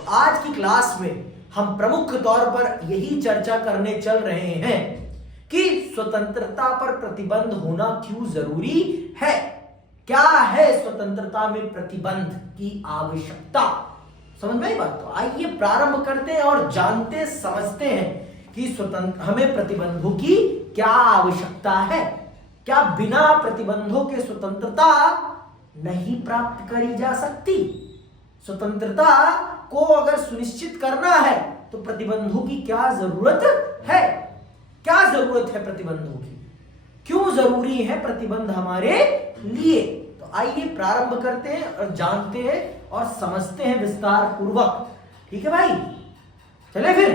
तो आज की क्लास में हम प्रमुख तौर पर यही चर्चा करने चल रहे हैं कि स्वतंत्रता पर प्रतिबंध होना क्यों जरूरी है। क्या है स्वतंत्रता में प्रतिबंध की आवश्यकता, समझ में आई बात। तो आइए प्रारंभ करते हैं और जानते समझते हैं कि हमें प्रतिबंधों की क्या आवश्यकता है। क्या बिना प्रतिबंधों के स्वतंत्रता नहीं प्राप्त करी जा सकती? स्वतंत्रता को अगर सुनिश्चित करना है तो प्रतिबंधों की क्या जरूरत है? क्या जरूरत है प्रतिबंधों की? क्यों जरूरी है प्रतिबंध हमारे लिए? तो आइए प्रारंभ करते हैं और जानते हैं और समझते हैं विस्तार पूर्वक। ठीक है भाई, चले फिर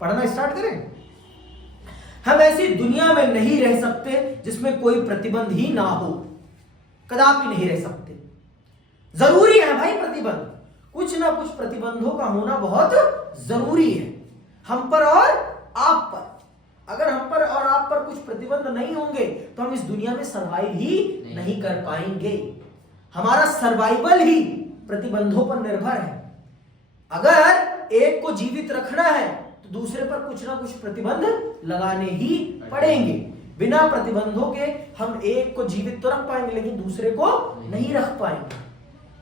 पढ़ना स्टार्ट करें। हम ऐसी दुनिया में नहीं रह सकते जिसमें कोई प्रतिबंध ही ना हो, कदापि नहीं रह सकते। जरूरी है भाई प्रतिबंध, कुछ ना कुछ प्रतिबंधों का होना बहुत जरूरी है हम पर और आप पर। अगर हम पर और आप पर कुछ प्रतिबंध नहीं होंगे तो हम इस दुनिया में सर्वाइव ही नहीं कर पाएंगे। हमारा सर्वाइवल ही प्रतिबंधों पर निर्भर है। अगर एक को जीवित रखना है तो दूसरे पर कुछ ना कुछ प्रतिबंध लगाने ही पड़ेंगे। बिना प्रतिबंधों के हम एक को जीवित तो रख पाएंगे लेकिन दूसरे को नहीं रख पाएंगे।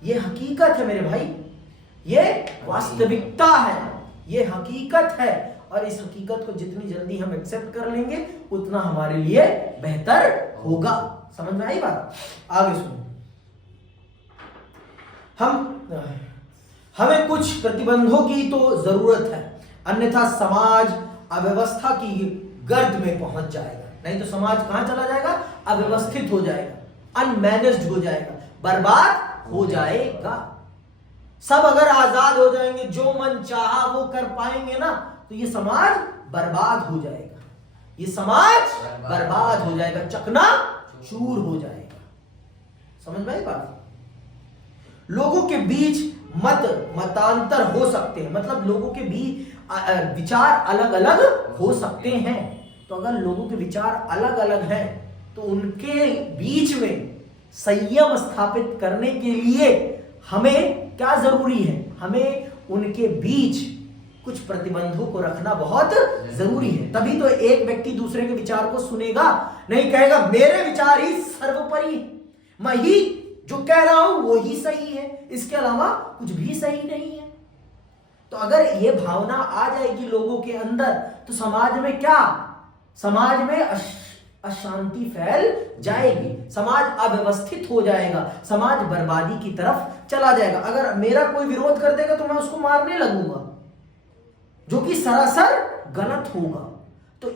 ये हकीकत है मेरे भाई, ये वास्तविकता है, ये हकीकत है। और इस हकीकत को जितनी जल्दी हम एक्सेप्ट कर लेंगे उतना हमारे लिए बेहतर होगा। समझ में आई बात? आगे सुनो। हमें कुछ प्रतिबंधों की तो जरूरत है, अन्यथा समाज अव्यवस्था की गर्द में पहुंच जाएगा। नहीं तो समाज कहां चला जाएगा? अव्यवस्थित हो जाएगा, अनमैनेज्ड हो जाएगा, बर्बाद हो जाएगा। सब अगर आजाद हो जाएंगे, जो मन चाहा वो कर पाएंगे ना, तो ये समाज बर्बाद हो जाएगा। ये समाज बर्बाद हो जाएगा, चकना चूर हो जाएगा। समझ में आई बात? लोगों के बीच मतांतर हो सकते हैं, मतलब लोगों के बीच विचार अलग अलग हो सकते हैं। तो अगर लोगों के विचार अलग अलग हैं तो उनके बीच में संयम स्थापित करने के लिए हमें क्या जरूरी है? हमें उनके बीच कुछ प्रतिबंधों को रखना बहुत जरूरी है। तभी तो एक व्यक्ति दूसरे के विचार को सुनेगा, नहीं कहेगा मेरे विचार ही सर्वोपरि, मैं ही जो कह रहा हूं वो ही सही है, इसके अलावा कुछ भी सही नहीं है। तो अगर ये भावना आ जाएगी लोगों के अंदर तो समाज में क्या? समाज में अशांति फैल जाएगी, समाज अव्यवस्थित हो जाएगा, समाज बर्बादी की तरफ चला जाएगा। अगर मेरा कोई विरोध कर देगा तो मैं उसको मारने लगूंगा, जो कि सरासर गलत होगा। तो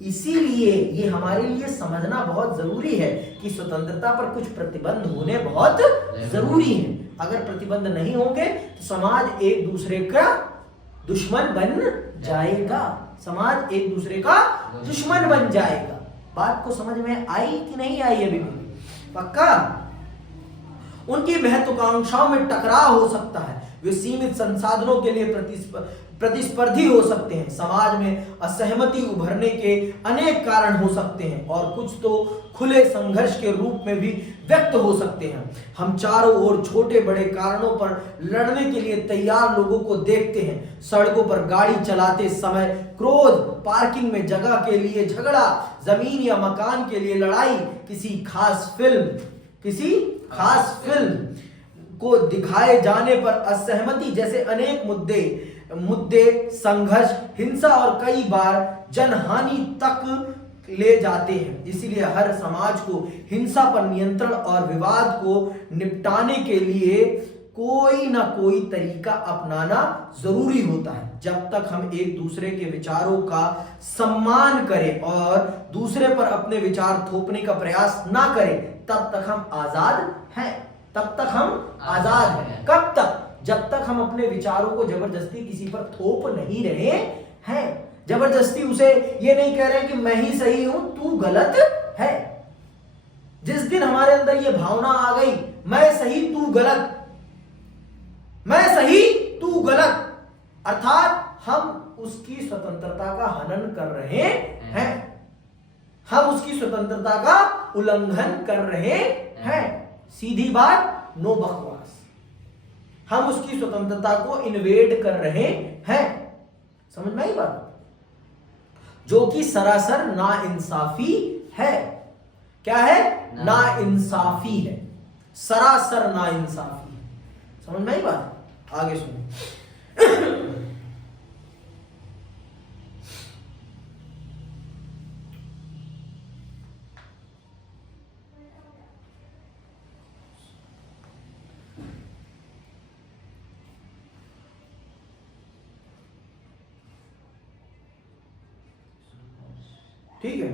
इसीलिए ये हमारे लिए समझना बहुत जरूरी है कि स्वतंत्रता पर कुछ प्रतिबंध होने बहुत जरूरी है। अगर प्रतिबंध नहीं होंगे तो समाज एक दूसरे का दुश्मन बन जाएगा, समाज एक दूसरे का दुश्मन बन जाएगा। बात को समझ में आई कि नहीं आई? अभी पक्का? उनकी महत्वाकांक्षाओं में टकराव हो सकता है, वे सीमित संसाधनों के लिए प्रतिस्पर्धी हो सकते हैं, समाज में असहमति उभरने के अनेक कारण हो सकते हैं और कुछ तो खुले संघर्ष के रूप में भी व्यक्त हो सकते हैं। हम चारों ओर छोटे बड़े कारणों पर लड़ने के लिए तैयार लोगों को देखते हैं। सड़कों पर गाड़ी चलाते समय क्रोध, पार्किंग में जगह के लिए झगड़ा, जमीन या मकान के लिए लड़ाई, किसी खास फिल्म को दिखाए जाने पर असहमति जैसे अनेक मुद्दे संघर्ष, हिंसा और कई बार जनहानि तक ले जाते हैं। इसीलिए हर समाज को हिंसा पर नियंत्रण और विवाद को निपटाने के लिए कोई ना कोई तरीका अपनाना जरूरी होता है। जब तक हम एक दूसरे के विचारों का सम्मान करें और दूसरे पर अपने विचार थोपने का प्रयास ना करें तब तक हम आजाद हैं। कब तक? जब तक हम अपने विचारों को जबरदस्ती किसी पर थोप नहीं रहे हैं, जबरदस्ती उसे ये नहीं कह रहे कि मैं ही सही हूं तू गलत है। जिस दिन हमारे अंदर ये भावना आ गई मैं सही तू गलत, मैं सही तू गलत, अर्थात हम उसकी स्वतंत्रता का हनन कर रहे हैं, हम उसकी स्वतंत्रता का उल्लंघन कर रहे हैं। सीधी बात, नो बकवास। हम उसकी स्वतंत्रता को इन्वेड कर रहे हैं। समझ में आई बात? जो कि सरासर नाइंसाफी है। क्या है? नाइंसाफी है, सरासर नाइंसाफी है। समझ में आई बात? आगे सुनो। ठीक है।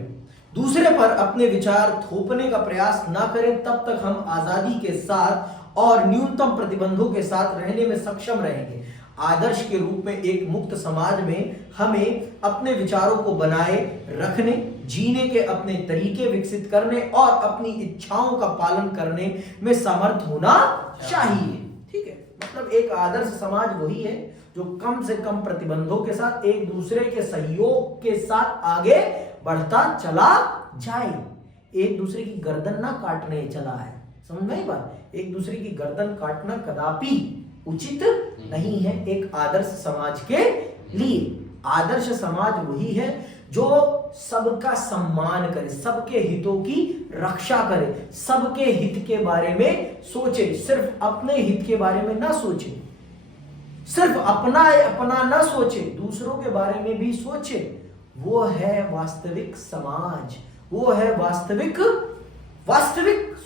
दूसरे पर अपने विचार थोपने का प्रयास ना करें, तब तक हम आजादी के साथ और न्यूनतम प्रतिबंधों के साथ रहने में सक्षम रहेंगे। आदर्श के रूप में एक मुक्त समाज में हमें अपने विचारों को बनाए रखने, जीने के अपने तरीके विकसित करने और अपनी इच्छाओं का पालन करने में समर्थ होना चाहिए। ठीक है, मतलब एक आदर्श समाज वही है जो कम से कम प्रतिबंधों के साथ एक दूसरे के सहयोग के साथ आगे बढ़ता चला जाए, एक दूसरे की गर्दन ना काटने चला है। समझ में आई बात? एक दूसरे की गर्दन काटना कदापि उचित नहीं है एक आदर्श समाज के लिए। आदर्श समाज वही है जो सबका सम्मान करे, सबके हितों की रक्षा करे, सबके हित के बारे में सोचे, सिर्फ अपने हित के बारे में ना सोचे, सिर्फ अपना ना सोचे, दूसरों के बारे में भी सोचे। वो है वास्तविक समाज, वो है वास्तविक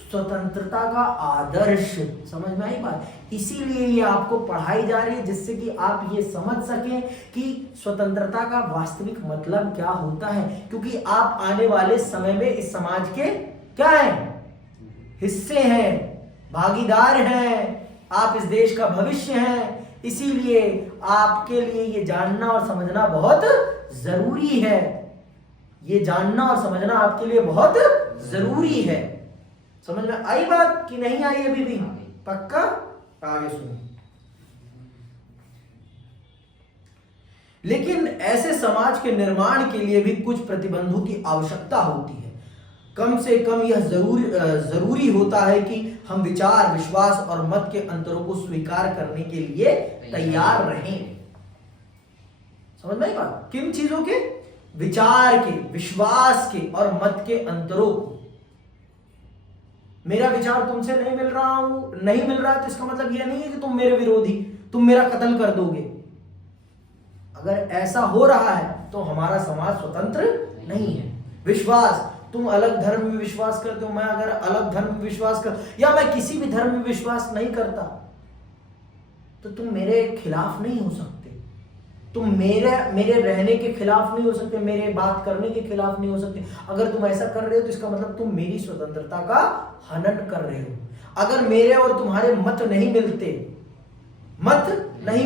स्वतंत्रता का आदर्श। समझ में आई बात? इसीलिए ये आपको पढ़ाई जा रही है, जिससे कि आप ये समझ सकें कि स्वतंत्रता का वास्तविक मतलब क्या होता है। क्योंकि आप आने वाले समय में इस समाज के क्या हैं? हिस्से हैं, भागीदार हैं, आप इस देश का भविष्य हैं। इसीलिए आपके लिए ये जानना और समझना बहुत जरूरी है। ये जानना और समझना आपके लिए बहुत जरूरी है। समझ में आई बात कि नहीं आई? अभी भी पक्का? आगे सुनो। लेकिन ऐसे समाज के निर्माण के लिए भी कुछ प्रतिबंधों की आवश्यकता होती है। कम से कम यह जरूरी होता है कि हम विचार, विश्वास और मत के अंतरों को स्वीकार करने के लिए तैयार रहें। समझ में आई बात? किन चीजों के? विचार के, विश्वास के और मत के अंतरों को। मेरा विचार तुमसे नहीं मिल रहा तो इसका मतलब यह नहीं है कि तुम मेरे विरोधी, तुम मेरा कत्ल कर दोगे। अगर ऐसा हो रहा है तो हमारा समाज स्वतंत्र नहीं है। विश्वास, तुम अलग धर्म में विश्वास करते हो, मैं अगर अलग धर्म में विश्वास कर, या मैं किसी भी धर्म में विश्वास नहीं करता, तो तुम मेरे खिलाफ नहीं हो सकते, तुम मेरे रहने के खिलाफ नहीं हो सकते, मेरे बात करने के खिलाफ नहीं हो सकते। अगर तुम ऐसा कर रहे हो तो इसका मतलब तुम मेरी स्वतंत्रता का हनन कर रहे हो। अगर मेरे और तुम्हारे मत नहीं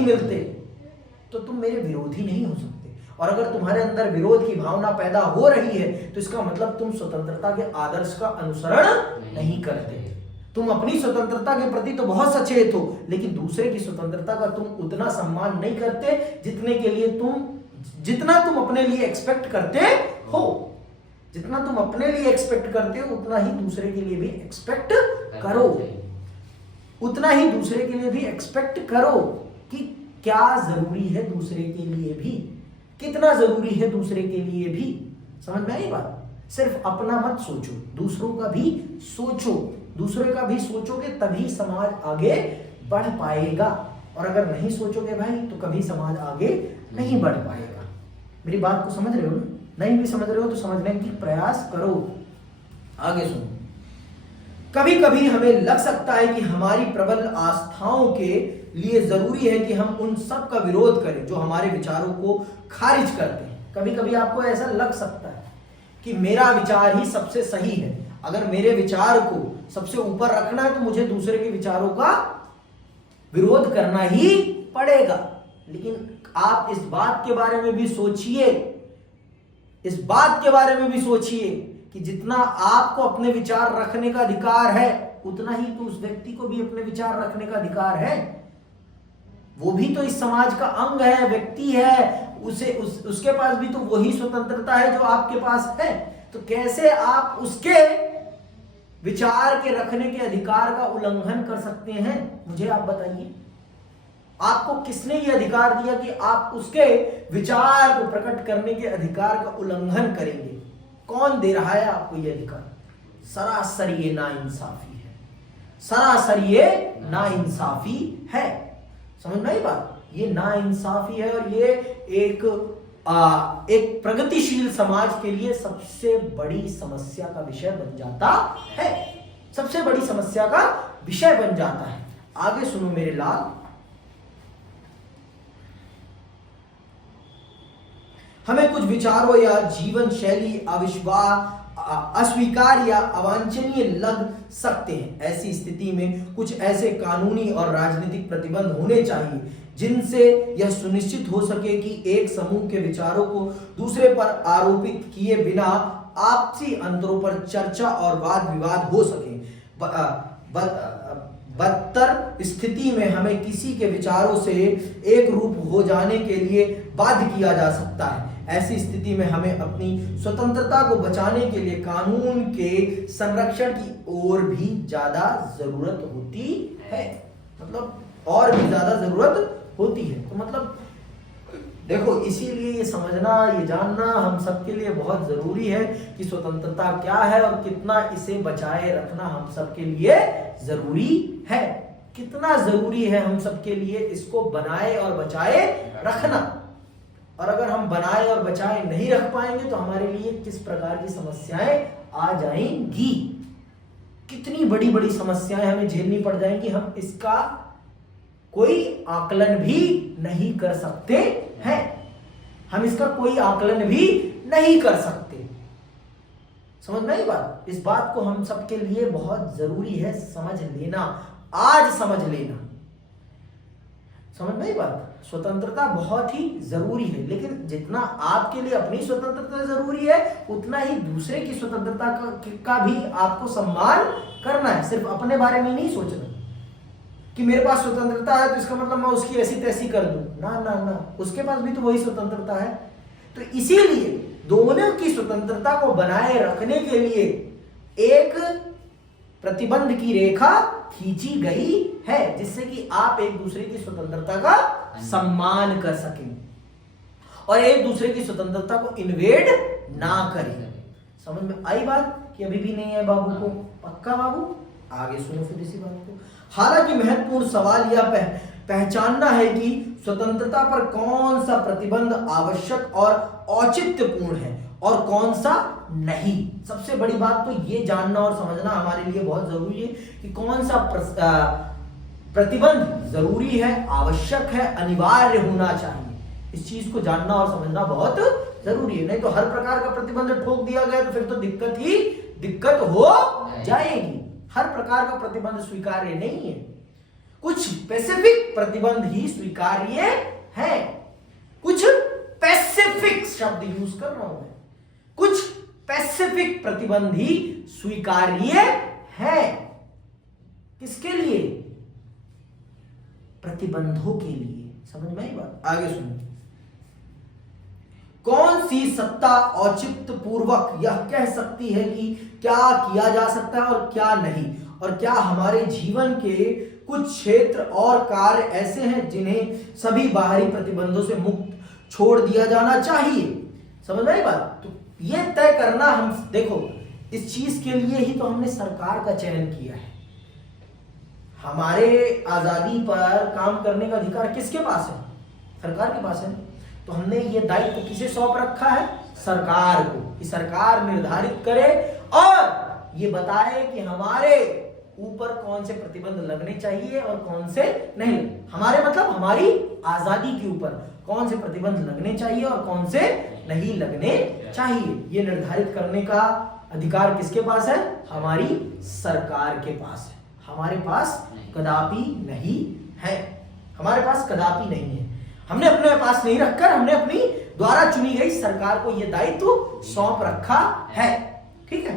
मिलते तो तुम मेरे विरोधी नहीं हो सकते। और अगर तुम्हारे अंदर विरोध की भावना पैदा हो रही है तो इसका मतलब तुम स्वतंत्रता के आदर्श का अनुसरण नहीं करते। तुम अपनी स्वतंत्रता के प्रति तो बहुत सचेत हो, लेकिन दूसरे की स्वतंत्रता का तुम उतना सम्मान नहीं करते जितना तुम अपने लिए एक्सपेक्ट करते हो। जितना तुम अपने लिए एक्सपेक्ट करते हो उतना ही दूसरे के लिए भी एक्सपेक्ट करो। उतना ही दूसरे के लिए भी एक्सपेक्ट करो कि क्या जरूरी है दूसरे के लिए भी, कितना जरूरी है दूसरे के लिए भी। समझ में आई बात? सिर्फ अपना मत सोचो, दूसरों का भी सोचो। दूसरे का भी सोचोगे तभी समाज आगे बढ़ पाएगा, और अगर नहीं सोचोगे भाई तो कभी समाज आगे नहीं बढ़ पाएगा। मेरी बात को समझ रहे हो ना? नहीं भी समझ रहे हो तो समझने की प्रयास करो। आगे सुनो। कभी कभी हमें लग सकता है कि हमारी प्रबल आस्थाओं के लिए जरूरी है कि हम उन सब का विरोध करें जो हमारे विचारों को खारिज करते हैं। कभी कभी आपको ऐसा लग सकता है कि मेरा विचार ही सबसे सही है, अगर मेरे विचार को सबसे ऊपर रखना है तो मुझे दूसरे के विचारों का विरोध करना ही पड़ेगा। लेकिन आप इस बात के बारे में भी सोचिए, कि जितना आपको अपने विचार रखने का अधिकार है उतना ही तो उस व्यक्ति को भी अपने विचार रखने का अधिकार है। वो भी तो इस समाज का अंग है, व्यक्ति है, उसके पास भी तो वही स्वतंत्रता है जो आपके पास है। तो कैसे आप उसके विचार के रखने के अधिकार का उल्लंघन कर सकते हैं? मुझे आप बताइए। आपको किसने ये अधिकार दिया कि आप उसके विचार को प्रकट करने के अधिकार का उल्लंघन करेंगे? कौन दे रहा है आपको ये अधिकार? सरासर ये नाइंसाफी है, सरासर ये नाइंसाफी है। समझ में आई बात? ये नाइंसाफी है और ये एक प्रगतिशील समाज के लिए सबसे बड़ी समस्या का विषय बन जाता है, सबसे बड़ी समस्या का विषय बन जाता है। आगे सुनो मेरे लाल, हमें कुछ विचारों या जीवन शैली अस्वीकार या अवांछनीय लग सकते हैं। ऐसी स्थिति में कुछ ऐसे कानूनी और राजनीतिक प्रतिबंध होने चाहिए जिनसे यह सुनिश्चित हो सके कि एक समूह के विचारों को दूसरे पर आरोपित किए बिना आपसी अंतरों पर चर्चा और वाद विवाद हो सके। बदतर स्थिति में हमें किसी के विचारों से एक रूप हो जाने के लिए बाध्य किया जा सकता है। ऐसी स्थिति में हमें अपनी स्वतंत्रता को बचाने के लिए कानून के संरक्षण की ओर भी ज्यादा जरूरत होती है, मतलब और भी ज्यादा जरूरत होती है। तो मतलब देखो, इसीलिए ये समझना, ये जानना हम सबके लिए बहुत जरूरी है कि स्वतंत्रता क्या है और कितना इसे बचाए रखना हम सबके लिए जरूरी है। कितना जरूरी है हम सबके लिए इसको बनाए और बचाए रखना। और अगर हम बनाए और बचाए नहीं रख पाएंगे तो हमारे लिए किस प्रकार की समस्याएं आ जाएंगी, कितनी बड़ी बड़ी समस्याएं हमें झेलनी पड़ जाएंगी। हम इसका कोई आकलन भी नहीं कर सकते हैं, हम इसका कोई आकलन भी नहीं कर सकते। समझ में आई बात? इस बात को हम सबके लिए बहुत जरूरी है समझ लेना, आज समझ लेना। समझ में आई बात? स्वतंत्रता बहुत ही जरूरी है, लेकिन जितना आपके लिए अपनी स्वतंत्रता जरूरी है उतना ही दूसरे की स्वतंत्रता का भी आपको सम्मान करना है। सिर्फ अपने बारे में नहीं सोचना कि मेरे पास स्वतंत्रता है तो इसका मतलब मैं उसकी ऐसी तैसी कर दूं। ना ना ना, उसके पास भी तो वही स्वतंत्रता है। तो इसीलिए दोनों की स्वतंत्रता को बनाए रखने के लिए एक प्रतिबंध की रेखा खींची गई है, जिससे कि आप एक दूसरे की स्वतंत्रता का सम्मान कर सकें और एक दूसरे की स्वतंत्रता को इन्वेड ना करें। समझ में आई बात कि अभी भी नहीं है बाबू को? पक्का बाबू? आगे सुनो फिर इसी बात को। हालांकि महत्वपूर्ण सवाल यह पहचानना है कि स्वतंत्रता पर कौन सा प्रतिबंध आवश्यक और औचित्यपूर्ण है और कौन सा नहीं। सबसे बड़ी बात तो ये जानना और समझना हमारे लिए बहुत जरूरी है कि कौन सा प्रतिबंध जरूरी है, आवश्यक है, अनिवार्य होना चाहिए। इस चीज को जानना और समझना बहुत जरूरी है। नहीं तो हर प्रकार का प्रतिबंध ठोक दिया गया तो फिर तो दिक्कत हो जाएगी। हर प्रकार का प्रतिबंध स्वीकार्य नहीं है, कुछ स्पेसिफिक प्रतिबंध ही स्वीकार्य है। कुछ स्पेसिफिक शब्द यूज कर रहा हूं मैं, कुछ स्पेसिफिक प्रतिबंध ही स्वीकार्य है। किसके लिए? प्रतिबंधों के लिए। समझ में आई बात? आगे सुनो। कौन सी सत्ता औचित्य पूर्वक यह कह सकती है कि क्या किया जा सकता है और क्या नहीं, और क्या हमारे जीवन के कुछ क्षेत्र और कार्य ऐसे हैं जिन्हें सभी बाहरी प्रतिबंधों से मुक्त छोड़ दिया जाना चाहिए? समझ में आई बात? तो यह तय करना, हम देखो इस चीज के लिए ही तो हमने सरकार का चयन किया है। हमारे आजादी पर काम करने का अधिकार किसके पास है? सरकार के पास है। तो हमने ये दायित्व किसे सौंप रखा है? सरकार को, कि सरकार निर्धारित करे और ये बताए कि हमारे ऊपर कौन से प्रतिबंध लगने चाहिए और कौन से नहीं। हमारे मतलब हमारी आजादी के ऊपर कौन से प्रतिबंध लगने चाहिए और कौन से नहीं लगने चाहिए, ये निर्धारित करने का अधिकार किसके पास है? हमारी सरकार के पास है। हमारे पास कदापि नहीं है, हमारे पास कदापि नहीं है। हमने अपने पास नहीं रखकर हमने अपनी द्वारा चुनी गई सरकार को यह दायित्व सौंप रखा है। ठीक है।